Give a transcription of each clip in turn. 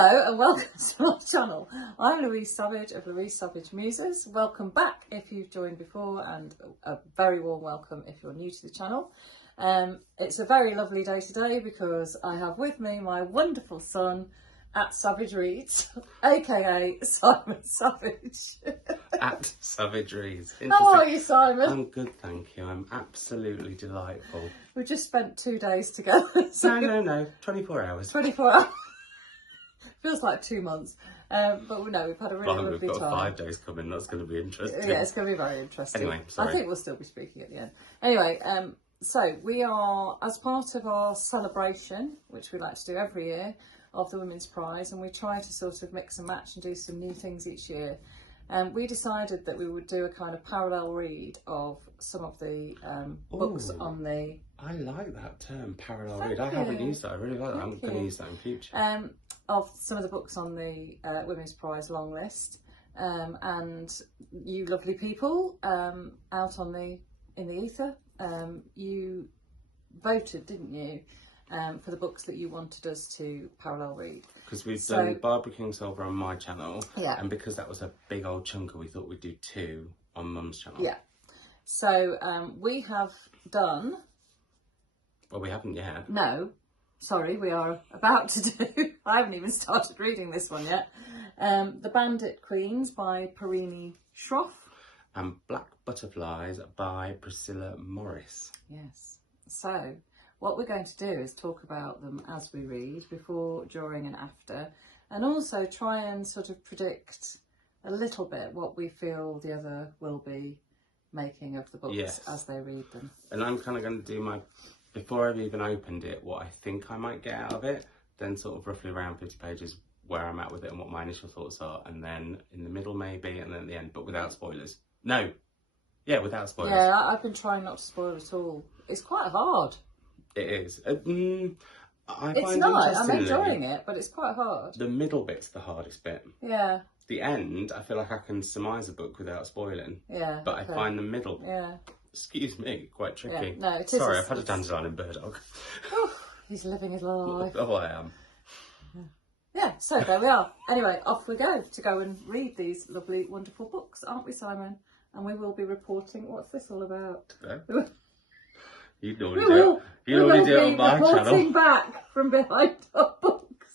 Hello and welcome to my channel. I'm Louise Savage of Louise Savage Muses. Welcome back if you've joined before, and a very warm welcome if you're new to the channel. It's a very lovely day today because I have with me my wonderful son at Savage Reads, aka Simon Savage. At Savage Reads. How are you, Simon? I'm good, thank you. I'm absolutely delightful. We just spent 2 days together. So No. 24 hours. 24 hours. Feels like 2 months. But no, we've had a really lovely We've got time. 5 days coming. That's going to be interesting. Yeah, it's going to be very interesting. Anyway, sorry. I think we'll still be speaking at the end. Anyway, so we are, as part of our celebration, which we like to do every year, of the Women's Prize, and we try to sort of mix and match and do some new things each year. We decided that we would do a kind of parallel read of some of the books on the... I like that term, parallel read. I haven't used that. I really like that. I'm going to use that in future. Of some of the books on the Women's Prize long list, and you lovely people out in the ether, you voted, didn't you, for the books that you wanted us to parallel read. Because we've done Barbara Kingsolver on my channel, yeah, and because that was a big old chunker, we thought we'd do 2 on Mum's channel. Yeah. So we have done... Well, we haven't yet. No. Sorry, we are about to do. I haven't even started reading this one yet. The Bandit Queens by Perini Schroff. And Black Butterflies by Priscilla Morris. Yes. So what we're going to do is talk about them as we read, before, during and after, and also try and sort of predict a little bit what we feel the other will be making of the books as they read them. And I'm kind of going to do my... Before I've even opened it, what I think I might get out of it, then sort of roughly around 50 pages where I'm at with it and what my initial thoughts are, and then in the middle maybe, and then at the end, but without spoilers. No! Yeah, without spoilers. Yeah, I've been trying not to spoil at all. It's quite hard. It is. It's not. I'm enjoying it, but it's quite hard. The middle bit's the hardest bit. Yeah. The end, I feel like I can surmise a book without spoiling. Yeah. But I find the middle... Yeah. Excuse me, quite tricky. Yeah, no, it is. Sorry, I've had a dandelion in Burdock. He's living his life. Oh, I am. Yeah, so there we are. Anyway, off we go to go and read these lovely, wonderful books, aren't we, Simon? And we will be reporting. What's this all about? No. You normally do it. You normally do it on my channel. Reporting back from behind our books.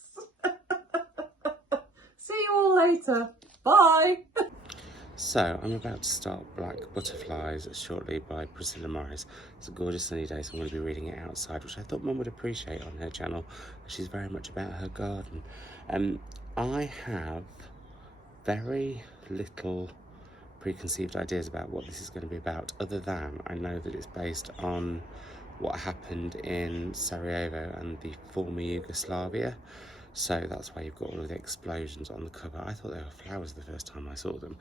See you all later. Bye. So, I'm about to start Black Butterflies shortly by Priscilla Morris. It's a gorgeous sunny day, so I'm going to be reading it outside, which I thought Mum would appreciate on her channel. She's very much about her garden. I have very little preconceived ideas about what this is going to be about, other than I know that it's based on what happened in Sarajevo and the former Yugoslavia. So that's why you've got all of the explosions on the cover. I thought they were flowers the first time I saw them.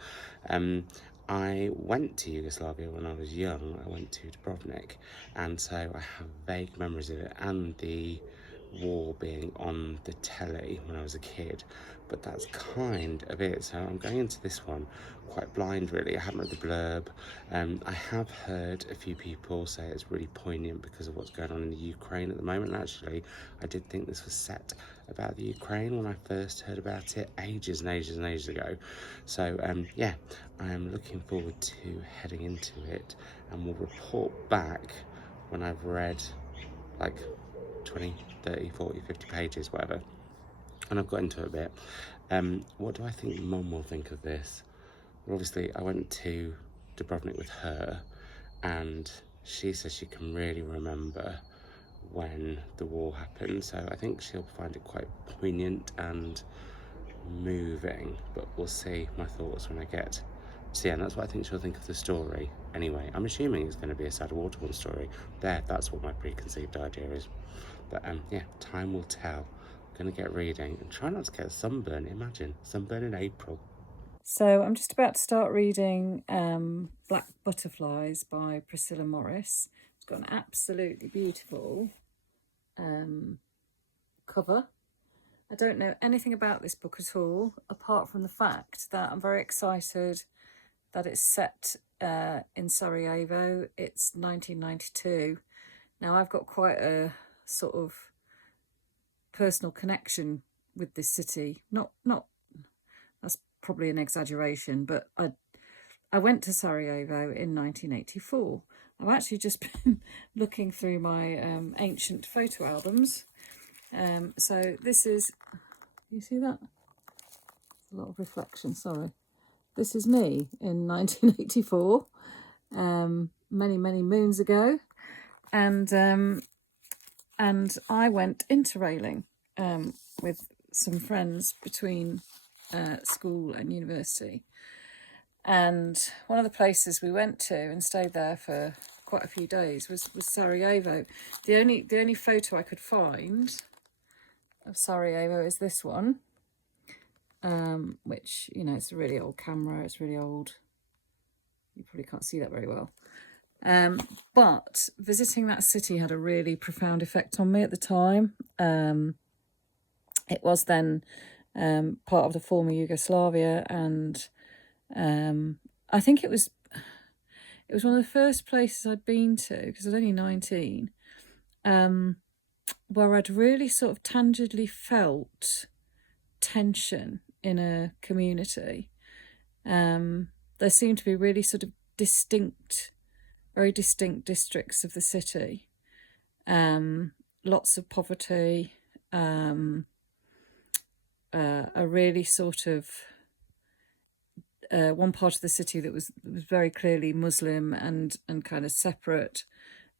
I went to Yugoslavia when I was young. I went to Dubrovnik, and so I have vague memories of it and the war being on the telly when I was a kid. But that's kind of it. So I'm going into this one quite blind, really. I haven't read the blurb. I have heard a few people say it's really poignant because of what's going on in the Ukraine at the moment. Actually, I did think this was set about the Ukraine when I first heard about it ages and ages and ages ago. So yeah, I am looking forward to heading into it, and will report back when I've read like 20, 30, 40, 50 pages, whatever, and I've got into it a bit. What do I think Mum will think of this? Well, obviously I went to Dubrovnik with her, and she says she can really remember when the war happened, so I think she'll find it quite poignant and moving, but we'll see my thoughts when I get to the end. That's what I think she'll think of the story. Anyway, I'm assuming it's going to be a sad waterborne story. That's what my preconceived idea is. But yeah, time will tell. I'm going to get reading and try not to get a sunburn. Imagine, sunburn in April. So I'm just about to start reading Black Butterflies by Priscilla Morris. It's got an absolutely beautiful cover. I don't know anything about this book at all, apart from the fact that I'm very excited that it's set in Sarajevo. It's 1992. Now, I've got quite a sort of personal connection with this city. Not that's probably an exaggeration, but I went to Sarajevo in 1984. I've actually just been looking through my ancient photo albums. So this is, you see that? A lot of reflection, sorry. This is me in 1984, many moons ago, and I went interrailing with some friends between school and university. And one of the places we went to and stayed there for quite a few days was Sarajevo. The only photo I could find of Sarajevo is this one, which, you know, it's a really old camera. It's really old. You probably can't see that very well. But visiting that city had a really profound effect on me at the time. It was then part of the former Yugoslavia, and I think it was one of the first places I'd been to, because I was only 19, where I'd really sort of tangibly felt tension in a community. There seemed to be really sort of very distinct districts of the city. Lots of poverty, a really sort of one part of the city that was very clearly Muslim and kind of separate,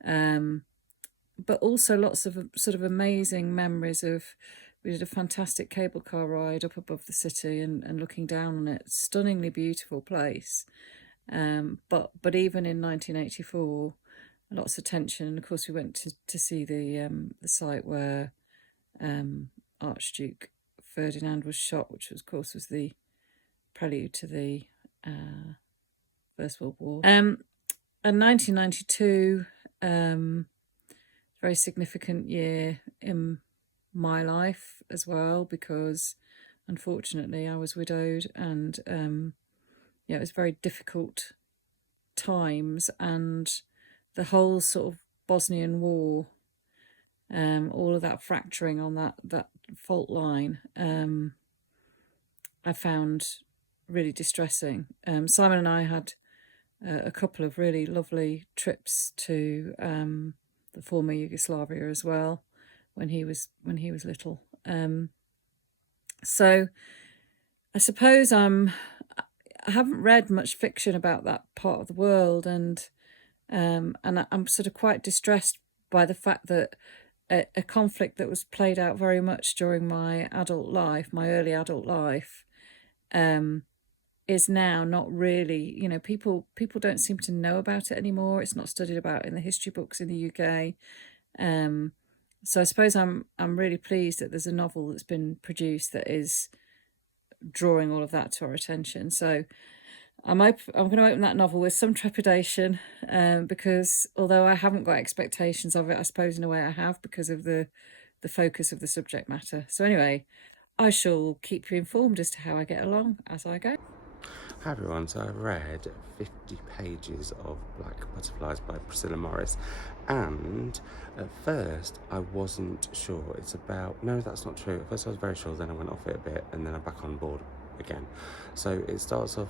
but also lots of sort of amazing memories of, we did a fantastic cable car ride up above the city and looking down on it. Stunningly beautiful place. But even in 1984, lots of tension. And of course, we went to see the site where Archduke Ferdinand was shot, which of course was the prelude to the First World War. And 1992, very significant year in my life as well, because unfortunately I was widowed, and it was very difficult times, and the whole sort of Bosnian War, all of that fracturing on that fault line, I found really distressing. Simon and I had a couple of really lovely trips to the former Yugoslavia as well, when he was little. So I suppose I haven't read much fiction about that part of the world, and I'm sort of quite distressed by the fact that a conflict that was played out very much during my early adult life, is now not really, people don't seem to know about it anymore. It's not studied about in the history books in the UK. So I suppose I'm really pleased that there's a novel that's been produced that is drawing all of that to our attention. So I'm going to open that novel with some trepidation, because although I haven't got expectations of it, I suppose in a way I have, because of the focus of the subject matter. So anyway, I shall keep you informed as to how I get along as I go. Hi everyone, so I've read 50 pages of Black Butterflies by Priscilla Morris, and at first I wasn't sure. No, that's not true. At first I was very sure, then I went off it a bit, and then I'm back on board again. So it starts off,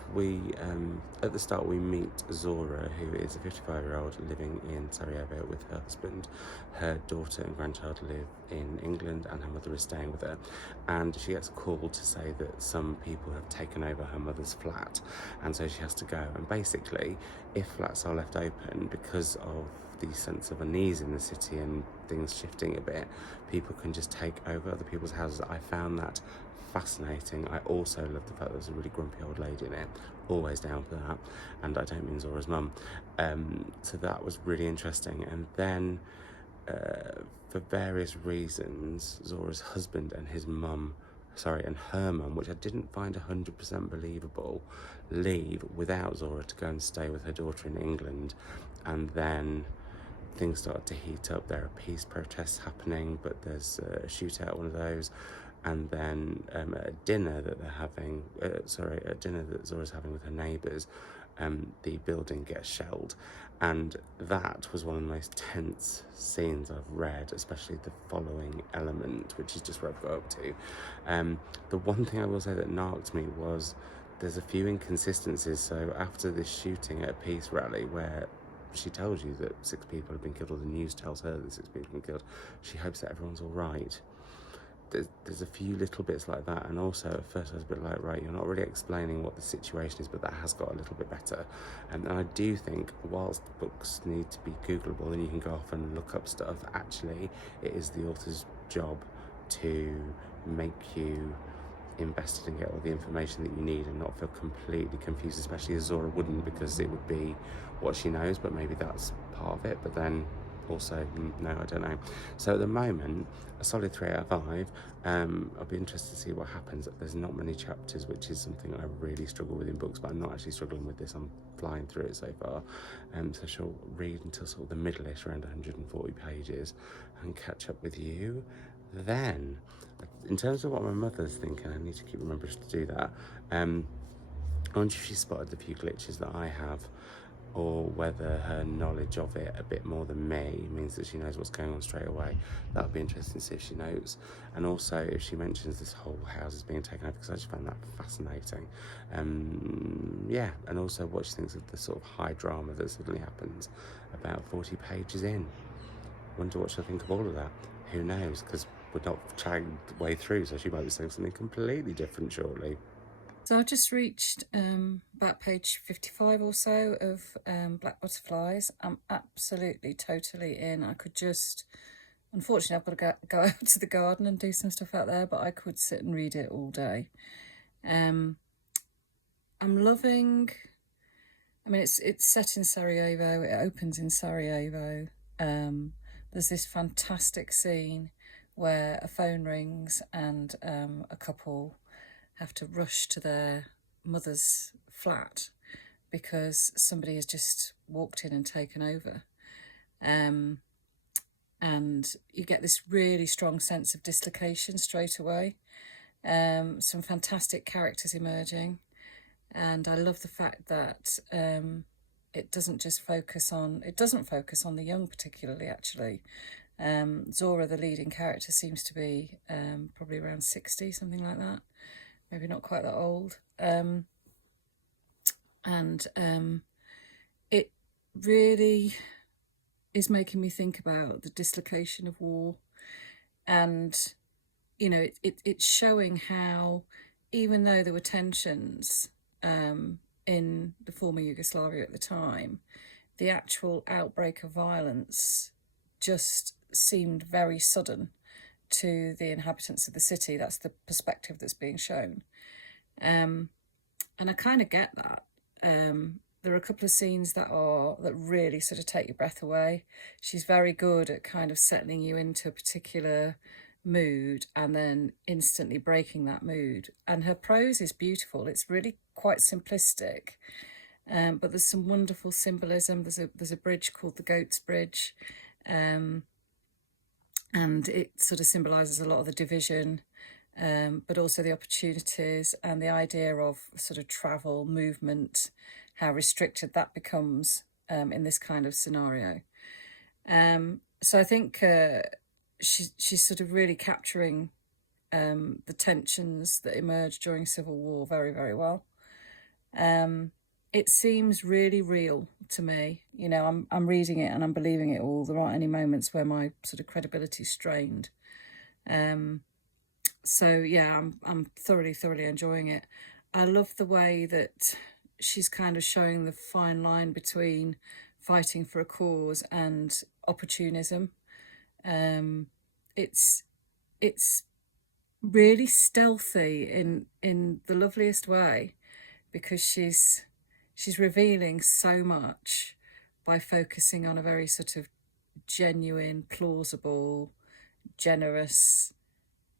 at the start we meet Zora, who is a 55-year-old living in Sarajevo with her husband. Her daughter and grandchild live in England, and her mother is staying with her, and she gets a call to say that some people have taken over her mother's flat, and so she has to go. And basically, if flats are left open, because of the sense of unease in the city and things shifting a bit, people can just take over other people's houses. I found that fascinating. I also love the fact that there's a really grumpy old lady in it, always down for that, and I don't mean Zora's mum. So that was really interesting. And then for various reasons, Zora's husband and her mum, which I didn't find 100% believable, leave without Zora to go and stay with her daughter in England. And then things start to heat up. There are peace protests happening, but there's a shootout at one of those. and then at a dinner that they're having, a dinner that Zora's having with her neighbours, the building gets shelled. And that was one of the most tense scenes I've read, especially the following element, which is just where I've got up to. The one thing I will say that narked me was there's a few inconsistencies. So after this shooting at a peace rally where she tells you that 6 people have been killed, or the news tells her that 6 people have been killed, she hopes that everyone's all right. There's a few little bits like that, and also at first I was a bit like, right, you're not really explaining what the situation is, but that has got a little bit better. And I do think, whilst books need to be Googleable and you can go off and look up stuff, actually it is the author's job to make you invested and get all the information that you need and not feel completely confused, especially as Zora wouldn't, because it would be what she knows, but maybe that's part of it. But then also, no, I don't know. So at the moment, a solid 3 out of 5. I'll be interested to see what happens. There's not many chapters, which is something I really struggle with in books, but I'm not actually struggling with this. I'm flying through it so far. So she'll read until sort of the middle-ish, around 140 pages, and catch up with you then. In terms of what my mother's thinking, I need to keep remembering to do that. I wonder if she spotted the few glitches that I have, or whether her knowledge of it a bit more than me means that she knows what's going on straight away. That would be interesting to see if she knows. And also if she mentions this whole house is being taken over, because I just found that fascinating. Yeah, and also what she thinks of the sort of high drama that suddenly happens about 40 pages in. Wonder what she'll think of all of that. Who knows, because we're not chatting the way through, so she might be saying something completely different shortly. So I've just reached about page 55 or so of Black Butterflies. I'm absolutely, totally in. I could just, unfortunately, I've got to go out to the garden and do some stuff out there, but I could sit and read it all day. I'm loving, I mean, it's set in Sarajevo. It opens in Sarajevo. There's this fantastic scene where a phone rings and a couple have to rush to their mother's flat because somebody has just walked in and taken over. And you get this really strong sense of dislocation straight away. Some fantastic characters emerging. And I love the fact that it doesn't focus on the young particularly, actually. Zora, the leading character, seems to be probably around 60, something like that. Maybe not quite that old. It really is making me think about the dislocation of war. And, you know, it's showing how, even though there were tensions in the former Yugoslavia at the time, the actual outbreak of violence just seemed very sudden to the inhabitants of the city. That's the perspective that's being shown. And I kind of get that. There are a couple of scenes that really sort of take your breath away. She's very good at kind of settling you into a particular mood and then instantly breaking that mood. And her prose is beautiful. It's really quite simplistic, but there's some wonderful symbolism. There's a bridge called the Goat's Bridge, and it sort of symbolises a lot of the division, but also the opportunities and the idea of sort of travel, movement, how restricted that becomes in this kind of scenario. So I think she's sort of really capturing the tensions that emerged during Civil War very, very well. It seems really real to me. You know, I'm reading it and I'm believing it all. There aren't any moments where my sort of credibility is strained. So yeah, I'm thoroughly enjoying it. I love the way that she's kind of showing the fine line between fighting for a cause and opportunism. It's really stealthy in the loveliest way, because she's revealing so much by focusing on a very sort of genuine, plausible, generous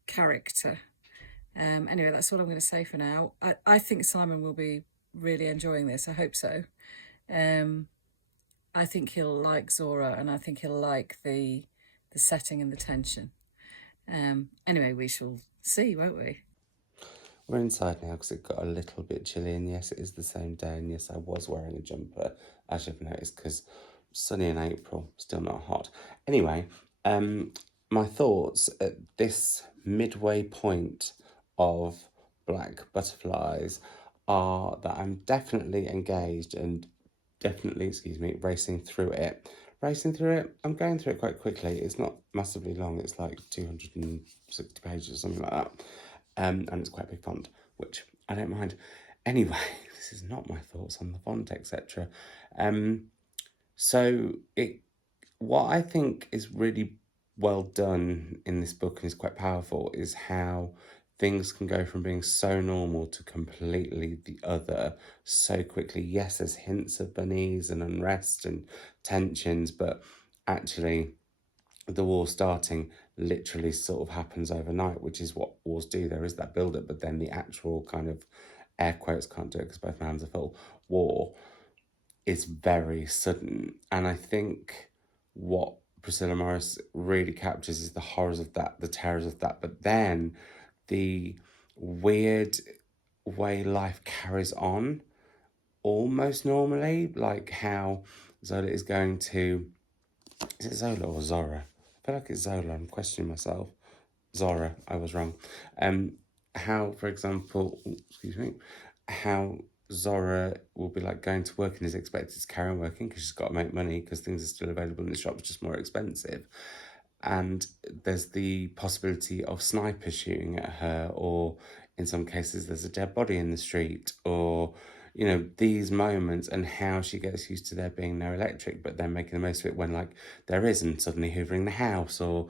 character. Anyway, that's all I'm going to say for now. I think Simon will be really enjoying this. I hope so. I think he'll like Zora, and I think he'll like the setting and the tension. Anyway, we shall see, won't we? We're inside now because it got a little bit chilly, and yes, it is the same day, and yes, I was wearing a jumper, as you've noticed, because sunny in April, still not hot. Anyway, my thoughts at this midway point of Black Butterflies are that I'm definitely engaged and definitely, racing through it. I'm going through it quite quickly. It's not massively long, it's like 260 pages or something like that. And it's quite a big font, which I don't mind. Anyway, this is not my thoughts on the font, etc. What I think is really well done in this book and is quite powerful is how things can go from being so normal to completely the other so quickly. Yes, there's hints of unease and unrest and tensions, but actually the war starting literally sort of happens overnight, which is what wars do. There is that build-up, but then the actual kind of, air quotes, can't do it because both my hands are full, war is very sudden. And I think what Priscilla Morris really captures is the horrors of that, the terrors of that, but then the weird way life carries on almost normally, like how Zola is going to, is it Zola or Zora? I feel like it's Zola, I'm questioning myself. Zora, I was wrong. How, for example, how Zora will be like going to work and is expected to carry on working because she's got to make money because things are still available in the shops, just more expensive. And there's the possibility of snipers shooting at her, or in some cases there's a dead body in the street, or these moments, and how she gets used to there being no electric, but then making the most of it when like there isn't, suddenly hoovering the house, or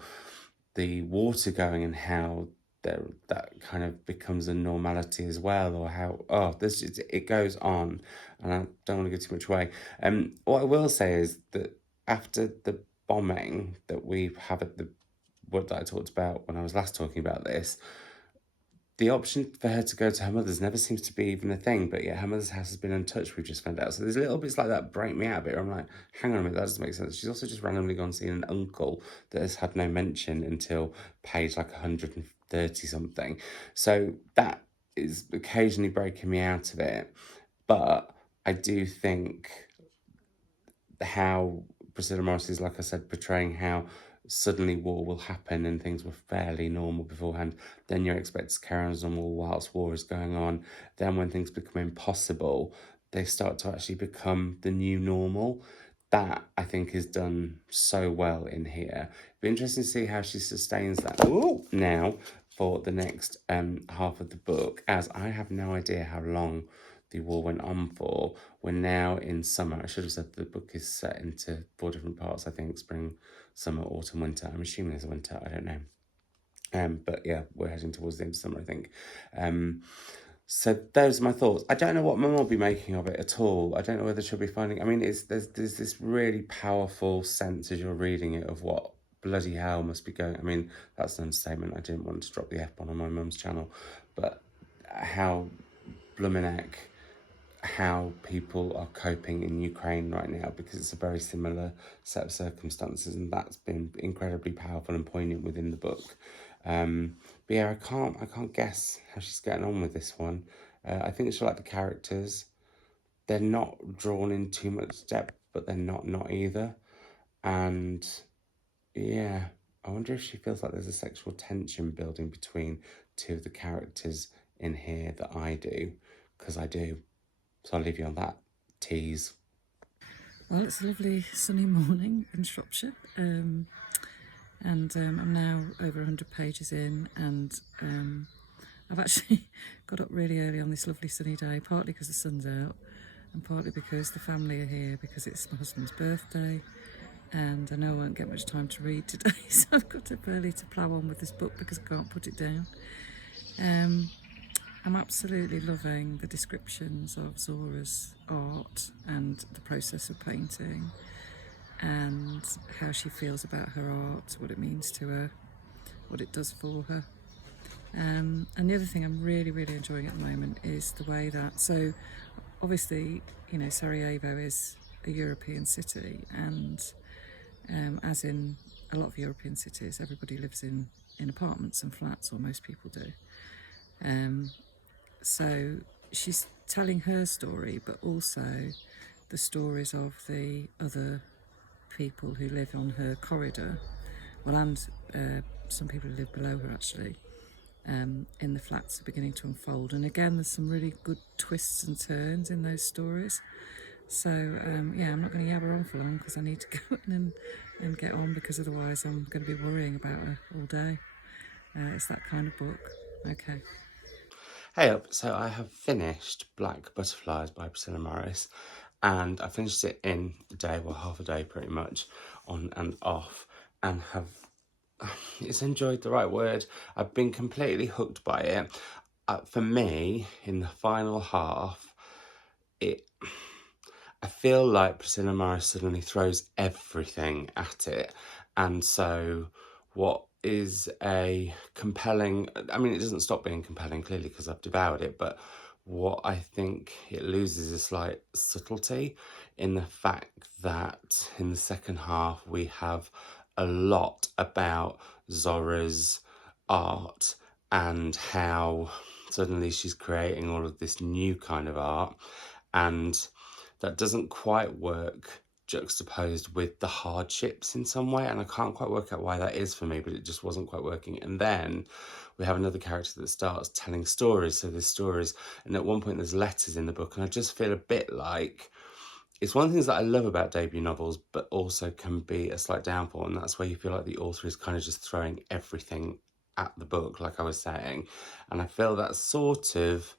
the water going, and how that kind of becomes a normality as well, or how it goes on, and I don't want to give too much away. What I will say is that after the bombing that we have at the what that I talked about when I was last talking about this, the option for her to go to her mother's never seems to be even a thing, but yet her mother's house has been untouched, we've just found out. So there's little bits like that break me out a bit, where I'm like, hang on a minute, that doesn't make sense. She's also just randomly gone seeing an uncle that has had no mention until page like 130 something. So that is occasionally breaking me out of it. But I do think how Priscilla Morris is, like I said, portraying how suddenly war will happen and things were fairly normal beforehand. Then you're expected to carry on as normal whilst war is going on. Then when things become impossible, they start to actually become the new normal. That, I think, is done so well in here. Be interesting to see how she sustains that now for the next half of the book, as I have no idea how long the war went on for. We're now in summer. I should have said the book is set into 4 different parts, I think: spring, summer, autumn, winter. I'm assuming there's a winter, I don't know. But yeah, we're heading towards the end of summer, I think. So those are my thoughts. I don't know what Mum will be making of it at all. I don't know whether she'll be finding, I mean, there's this really powerful sense as you're reading it of what bloody hell must be going. I mean, that's an understatement. I didn't want to drop the F-bomb on my mum's channel, but how Blumenek, how people are coping in Ukraine right now, because it's a very similar set of circumstances, and that's been incredibly powerful and poignant within the book. But yeah, I can't guess how she's getting on with this one. I think she'll like the characters. They're not drawn in too much depth, but they're not either. And yeah, I wonder if she feels like there's a sexual tension building between 2 of the characters in here that I do, because I do. So I'll leave you on that tease. Well, it's a lovely sunny morning in Shropshire, and I'm now over 100 pages in, and I've actually got up really early on this lovely sunny day, partly because the sun's out and partly because the family are here because it's my husband's birthday, and I know I won't get much time to read today, so I've got up early to plough on with this book because I can't put it down. I'm absolutely loving the descriptions of Zora's art and the process of painting, and how she feels about her art, what it means to her, what it does for her. And the other thing I'm really enjoying at the moment is the way that, so obviously, Sarajevo is a European city, and as in a lot of European cities, everybody lives in in apartments and flats, or most people do. So she's telling her story, but also the stories of the other people who live on her corridor, well, and some people who live below her actually, in the flats are beginning to unfold. And again, there's some really good twists and turns in those stories. So yeah, I'm not going to yabber on for long because I need to go in and get on, because otherwise I'm going to be worrying about her all day. It's that kind of book. Okay. Hey up, so I have finished Black Butterflies by Priscilla Morris, and I finished it in a day, well, half a day pretty much, on and off, and have, it's enjoyed the right word, I've been completely hooked by it. For me, in the final half, I feel like Priscilla Morris suddenly throws everything at it, and so what is a compelling, I mean, it doesn't stop being compelling clearly because I've devoured it, but what I think it loses is a slight subtlety in the fact that in the second half we have a lot about Zora's art and how suddenly she's creating all of this new kind of art, and that doesn't quite work juxtaposed with the hardships in some way, and I can't quite work out why that is for me, but it just wasn't quite working. And then we have another character that starts telling stories, so there's stories, and at one point there's letters in the book, and I just feel a bit like it's one of the things that I love about debut novels, but also can be a slight downfall, and that's where you feel like the author is kind of just throwing everything at the book, like I was saying, and I feel that sort of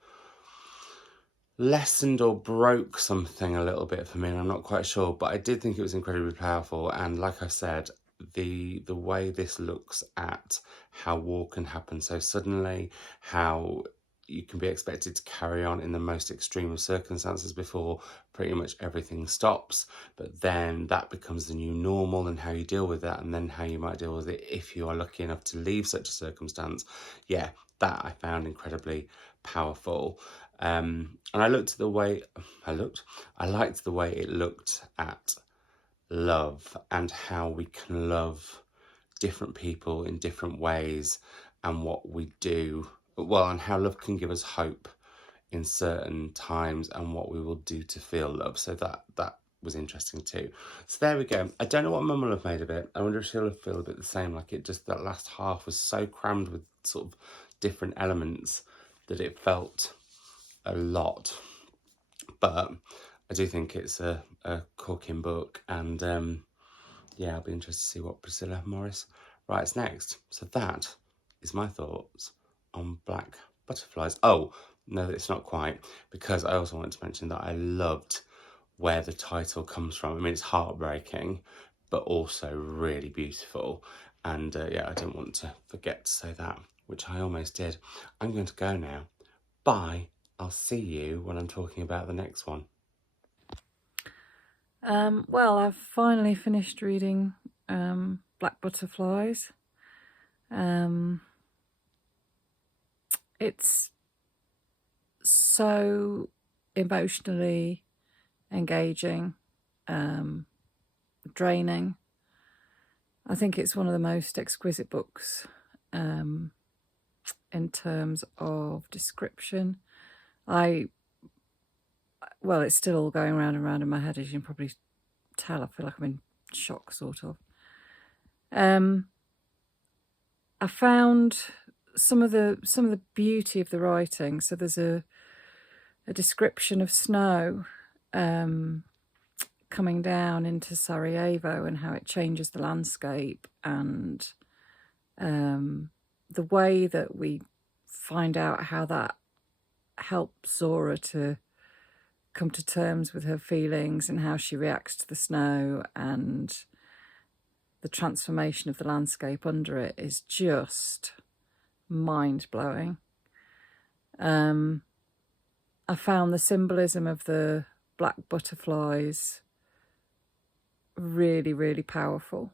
lessened or broke something a little bit for me, and I'm not quite sure, but I did think it was incredibly powerful. And like I said, the way this looks at how war can happen so suddenly, how you can be expected to carry on in the most extreme of circumstances before pretty much everything stops, but then that becomes the new normal, and how you deal with that, and then how you might deal with it if you are lucky enough to leave such a circumstance. Yeah, that I found incredibly powerful. And I liked the way it looked at love and how we can love different people in different ways, and what we do, well, and how love can give us hope in certain times, and what we will do to feel love. So that was interesting too. So there we go. I don't know what Mum will have made of it. I wonder if she'll feel a bit the same, like it just, that last half was so crammed with sort of different elements that it felt a lot. But I do think it's a corking book, and yeah, I'll be interested to see what Priscilla Morris writes next. So that is my thoughts on Black Butterflies. Oh, no, it's not quite, because I also want to mention that I loved where the title comes from. I mean, it's heartbreaking, but also really beautiful. And yeah, I didn't want to forget to say that, which I almost did. I'm going to go now. Bye. I'll see you when I'm talking about the next one. Well, I've finally finished reading Black Butterflies. It's so emotionally engaging, draining. I think it's one of the most exquisite books in terms of description. Well, it's still all going round and round in my head, as you can probably tell. I feel like I'm in shock, sort of. I found some of the beauty of the writing. So there's a description of snow coming down into Sarajevo and how it changes the landscape, and the way that we find out how that helps Zora to come to terms with her feelings and how she reacts to the snow, and the transformation of the landscape under it is just mind-blowing. I found the symbolism of the black butterflies really, really powerful.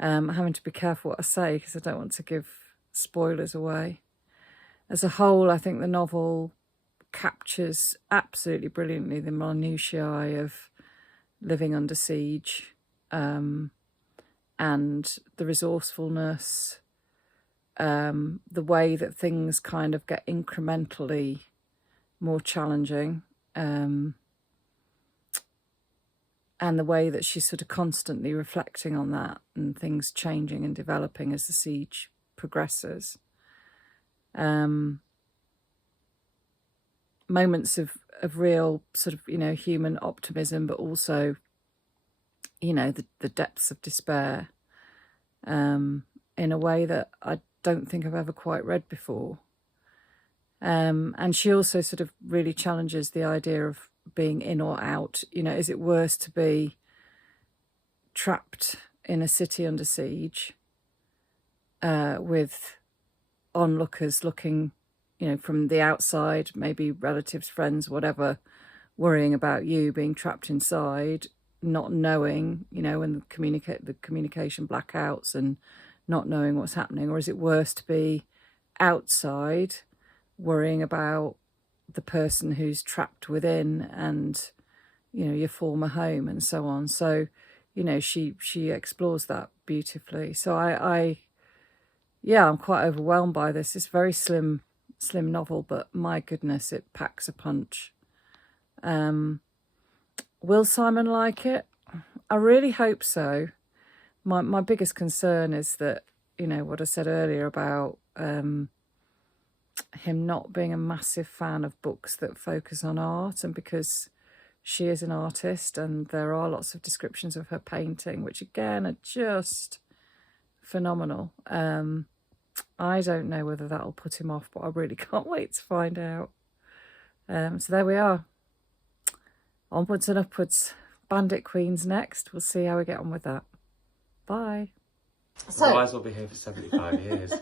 I'm having to be careful what I say because I don't want to give spoilers away. As a whole, I think the novel captures absolutely brilliantly the minutiae of living under siege, and the resourcefulness the way that things kind of get incrementally more challenging, and the way that she's sort of constantly reflecting on that and things changing and developing as the siege progresses. Moments of real sort of, human optimism, but also, the depths of despair, in a way that I don't think I've ever quite read before. And she also sort of really challenges the idea of being in or out. Is it worse to be trapped in a city under siege, with onlookers looking, from the outside, maybe relatives, friends, whatever, worrying about you being trapped inside, not knowing, when the communication blackouts and not knowing what's happening? Or is it worse to be outside, worrying about the person who's trapped within and, your former home and so on? So, she explores that beautifully. So I'm quite overwhelmed by this. It's a very slim novel, but my goodness, it packs a punch. Will Simon like it? I really hope so. My biggest concern is that, what I said earlier about him not being a massive fan of books that focus on art, and because she is an artist and there are lots of descriptions of her painting, which again are just phenomenal. I don't know whether that'll put him off, but I really can't wait to find out. So there we are. Onwards and upwards. Bandit Queen's next. We'll see how we get on with that. Bye. So, otherwise we'll be here for 75 years.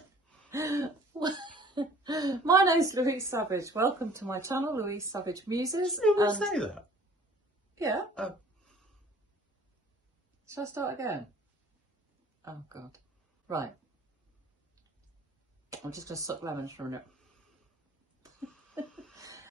My name's Louise Savage. Welcome to my channel, Louise Savage Muses. You will say that? Yeah. Oh. Shall I start again? Oh, God. Right. I'm just going to suck lemons for a minute.